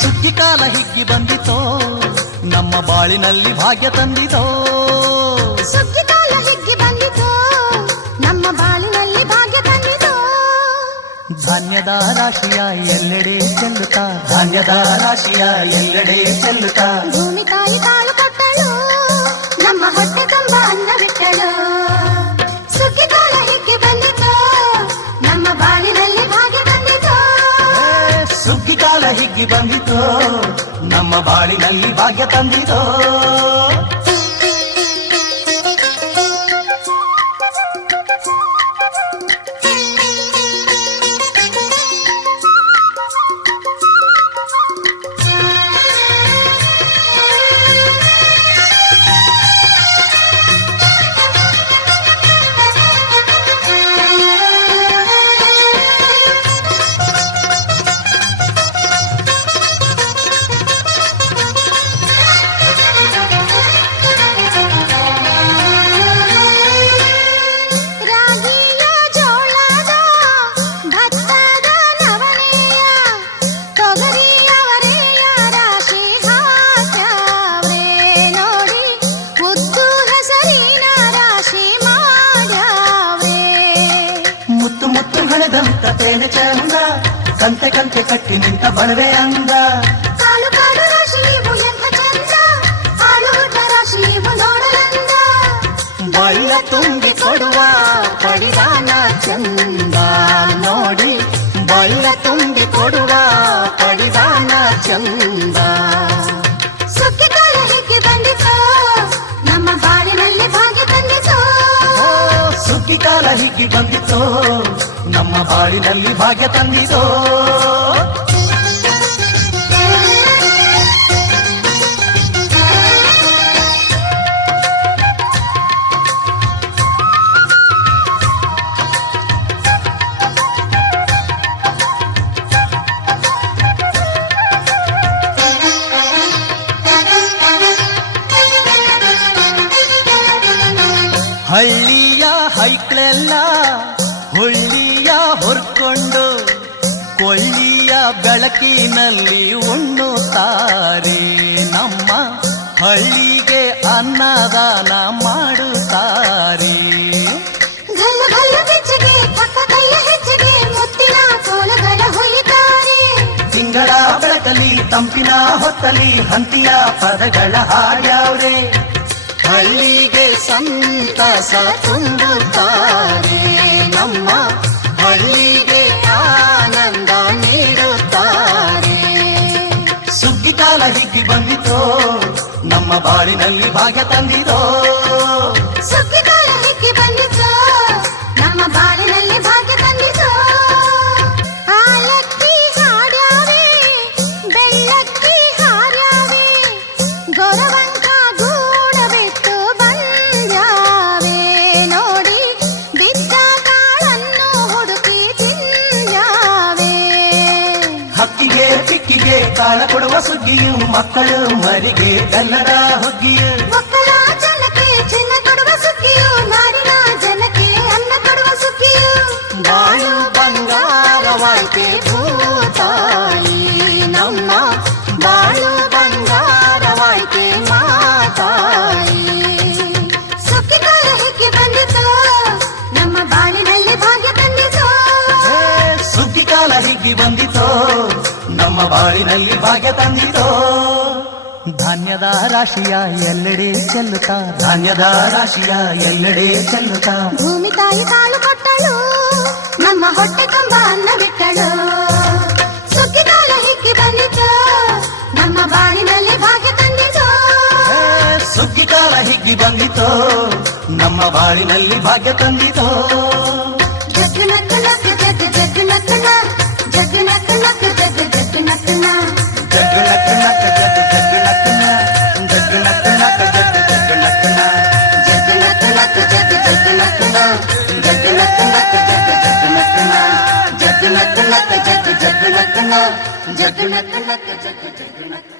ಸುಗ್ಗಿ ಕಾಲ ಹಿಗ್ಗಿ ಬಂದಿತೋ ನಮ್ಮ ಬಾಳಿನಲ್ಲಿ ಭಾಗ್ಯ ತಂದಿತೋ. ಸುಗ್ಗಿ ಕಾಲ ಹಿಗ್ಗಿ ಬಂದಿತೋ ನಮ್ಮ ಬಾಳಿನಲ್ಲಿ ಭಾಗ್ಯ ತಂದಿತೋ. ಧಾನ್ಯದ ರಾಶಿಯ ಎಲ್ಲೆಡೆ ಚೆಲ್ಲುತ್ತಾ, ಧಾನ್ಯದ ರಾಶಿಯ ಎಲ್ಲೆಡೆ ಚೆಲ್ಲುತ್ತಾ, ಭೂಮಿ ತಾಯಿ ಕಾಳು ಕೊಟ್ಟಳು ನಮ್ಮ ಹೊಟ್ಟೆ ತುಂಬ ಅನ್ನ ಬಿಟ್ಟಳು. ಸುಗ್ಗಿ ಕಾಲ ಹಿಗ್ಗಿ ಬಂದಿತೋ ನಮ್ಮ ಬಾಳಿನಲ್ಲಿ ಭಾಗ್ಯ ತಂದಿತೋ. ಸುಗ್ಗಿ ಕಾಲ ಹಿಗ್ಗಿ ಬಂದಿತೋ ನಮ್ಮ ಬಾಳಿನಲ್ಲಿ ಭಾಗ್ಯ ತಂದಿತೋ. ಕಂತೆ ಕಂತೆ ಕಟ್ಟಿ ನಿಂತ ಬಣವೆ ಅಂದ. ಕಾಳು ಕಾಡು ರಾಶಿ ನೀವು ಎಂತ ಚಂದ, ಹಾಲು ಊಟ ರಾಶಿ ನೀವು ನೋಡಲಂದ. ಬಳ್ಳ ತುಂಬಿ ಕೊಡುವ ಪಡಿದಾನ ಚಂದ ನೋಡಿ, ಬಳ್ಳ ತುಂಬಿ ಕೊಡುವ ಪಡಿದಾನ ಚಂದ. ಸುಗ್ಗಿ ಕಾಲ ಹಿಗ್ಗಿ ಬಂದಿತೋ ನಮ್ಮ ಬಾಳಿನಲ್ಲಿ ಭಾಗ್ಯ ತಂದಿತೋ. ಸುಗ್ಗಿ ಕಾಲ ಹಿಗ್ಗಿ ಬಂದಿತೋ ನಮ್ಮ ಬಾಳಿನಲ್ಲಿ ಭಾಗ್ಯ ತಂದಿತೋ. ಹಳ್ಳಿಯ ಹೈಕ್ಳೆಲ್ಲ ಹುಳ್ಳಿಯ ಹೊರ್ಕೊಂಡು ಕೊಳ್ಳಿಯ ಬೆಳಕಿನಲ್ಲಿ ಉಣ್ಣುತ್ತಾರೆ. ನಮ್ಮ ಹಳ್ಳಿಗೆ ಅನ್ನದಾನ ಮಾಡುತ್ತಾರೆ. ಗಲ್ಲು ಗಲ್ಲು ಬೆಚ್ಚಗೆ ಪಕ್ಕ ಕೈಯ ಹೆಜ್ಜೆಗೆ ಮುತ್ತಿನ ಕೋಲಗಳ ಹೊಲಿತಾರೆ. ತಿಂಗಳ ಬೆಳಕಲಿ ತಂಪಿನ ಹೊತ್ತಲಿ ಹಂತಿಯ ಪದಗಳ ಹಾಡ್ಯಾವ್ರೆ. ಹಳ್ಳಿಗೆ ಸಂತಸ ತುಂಬುತ್ತಾರೆ. ನಮ್ಮ ಹಳ್ಳಿಗೆ ಆನಂದ ನೀಡುತ್ತಾರೆ. ಸುಗ್ಗಿ ಕಾಲ ಹಿಗ್ಗಿ ಬಂದಿತೋ ನಮ್ಮ ಬಾಳಿನಲ್ಲಿ ಭಾಗ್ಯ ತಂದಿತೋ. ಸುಗ್ಗಿ ಕಾಲ ಹಿಗ್ಗಿ ಬಂದಿತೋ ನಮ್ಮ ಬಾಳಿನಲ್ಲಿ ಭಾಗ್ಯ ತಂದಿತೋ. ಆಲಕ್ಕಿ ಹಾಡ್ಯಾವೆ ಬೆಳ್ಳಕ್ಕಿ ಹಾರ್ಯಾವೆ, ಗೊರವಂಕ ಗೂಡ ಬಿಟ್ಟು ಬಂದ್ಯಾವೆ ನೋಡಿ, ಬಿದ್ದ ಕಾಳನ್ನು ಹುಡುಕಿ ತಿಂದ್ಯಾವೆ. ಹಕ್ಕಿಗೆ ಚಿಕ್ಕಿಗೆ ಕಾಳ ಕೊಡುವ ಸುಗ್ಗಿಯು, ಮಕ್ಕಳು ಮರಿಗೆ ಎಲ್ಲರ ಹುಗ್ಗಿಯು. ಮಕ್ಕಳ ಜನಕ್ಕೆ ಚಿನ್ನ ಕೊಡುವ ಸುಗ್ಗಿಯು, ನಾಡಿನ ಜನಕ್ಕೆ ಅನ್ನ ಕೊಡುವ ಸುಗ್ಗಿಯು. ಬಾಳು ಬಂಗಾರವಾಯ್ತೆ ಭೂತಾಯಿ ನಮ್ಮ, ಬಾಳು ಬಂಗಾರವಾಯ್ತೆ ಮಾತಾಯಿ. ಸುಗ್ಗಿ ಕಾಲ ಹಿಗ್ಗಿ ಬಂದಿತೋ ನಮ್ಮ ಬಾಳಿನಲ್ಲಿ ಭಾಗ್ಯ ತಂದಿತೋ. ಸುಗ್ಗಿ ಕಾಲ ಹಿಗ್ಗಿ ಬಂದಿತೋ ನಮ್ಮ ಬಾಳಿನಲ್ಲಿ ಭಾಗ್ಯ ತಂದಿತೋ. ಧಾನ್ಯದ ರಾಶಿಯ ಎಲ್ಲೆಡೆ ಚೆಲ್ಲುತ್ತಾ, ಧಾನ್ಯದ ರಾಶಿಯ ಎಲ್ಲೆಡೆ ಚೆಲ್ಲುತ್ತಾ, ಭೂಮಿ ತಾಯಿ ಕಾಳು ಕೊಟ್ಟಳು ನಮ್ಮ ಹೊಟ್ಟೆ ತುಂಬ ಅನ್ನ ಬಿಟ್ಟಳು. ಸುಗ್ಗಿ ಕಾಲ ಹಿಗ್ಗಿ ಬಂದಿತೋ ನಮ್ಮ ಬಾಳಿನಲ್ಲಿ ಭಾಗ್ಯ ತಂದಿತೋ. ಸುಗ್ಗಿ ಕಾಲ ಹಿಗ್ಗಿ ಬಂದಿತೋ ನಮ್ಮ ಬಾಳಿನಲ್ಲಿ ಭಾಗ್ಯ ತಂದಿತೋ. ಜಗ್ಗು ನಕ್ಕು ನಕ್ಕು ಜಗ್ಗು ಜಗ್ಗು ನಕ್ಕು ಜಗ್ ನಕ್ ನಕ್ ಜಗ್ ಜಗ್ ನಕ್ ನ ಜಗ್ ನಕ್ ನಕ್ ಜಗ್ ಜಗ್ ನಕ್ ನ ಜಗ್ ನಕ್ ನಕ್ ಜಗ್ ಜಗ್ ನಕ್ ನ ಜಗ್ ನಕ್ ನಕ್ ಜಗ್ ಜಗ್ ನಕ್ ನ ಜಗ್ ನಕ್ ನಕ್ ಜಗ್ ಜಗ್ ನಕ್ ನ ಜಗ್ ನಕ್ ನಕ್ ಜಗ್ ಜಗ್ ನಕ್ ನ ಜಗ್ ನಕ್ ನಕ್ ಜಗ್ ಜಗ್ ನಕ್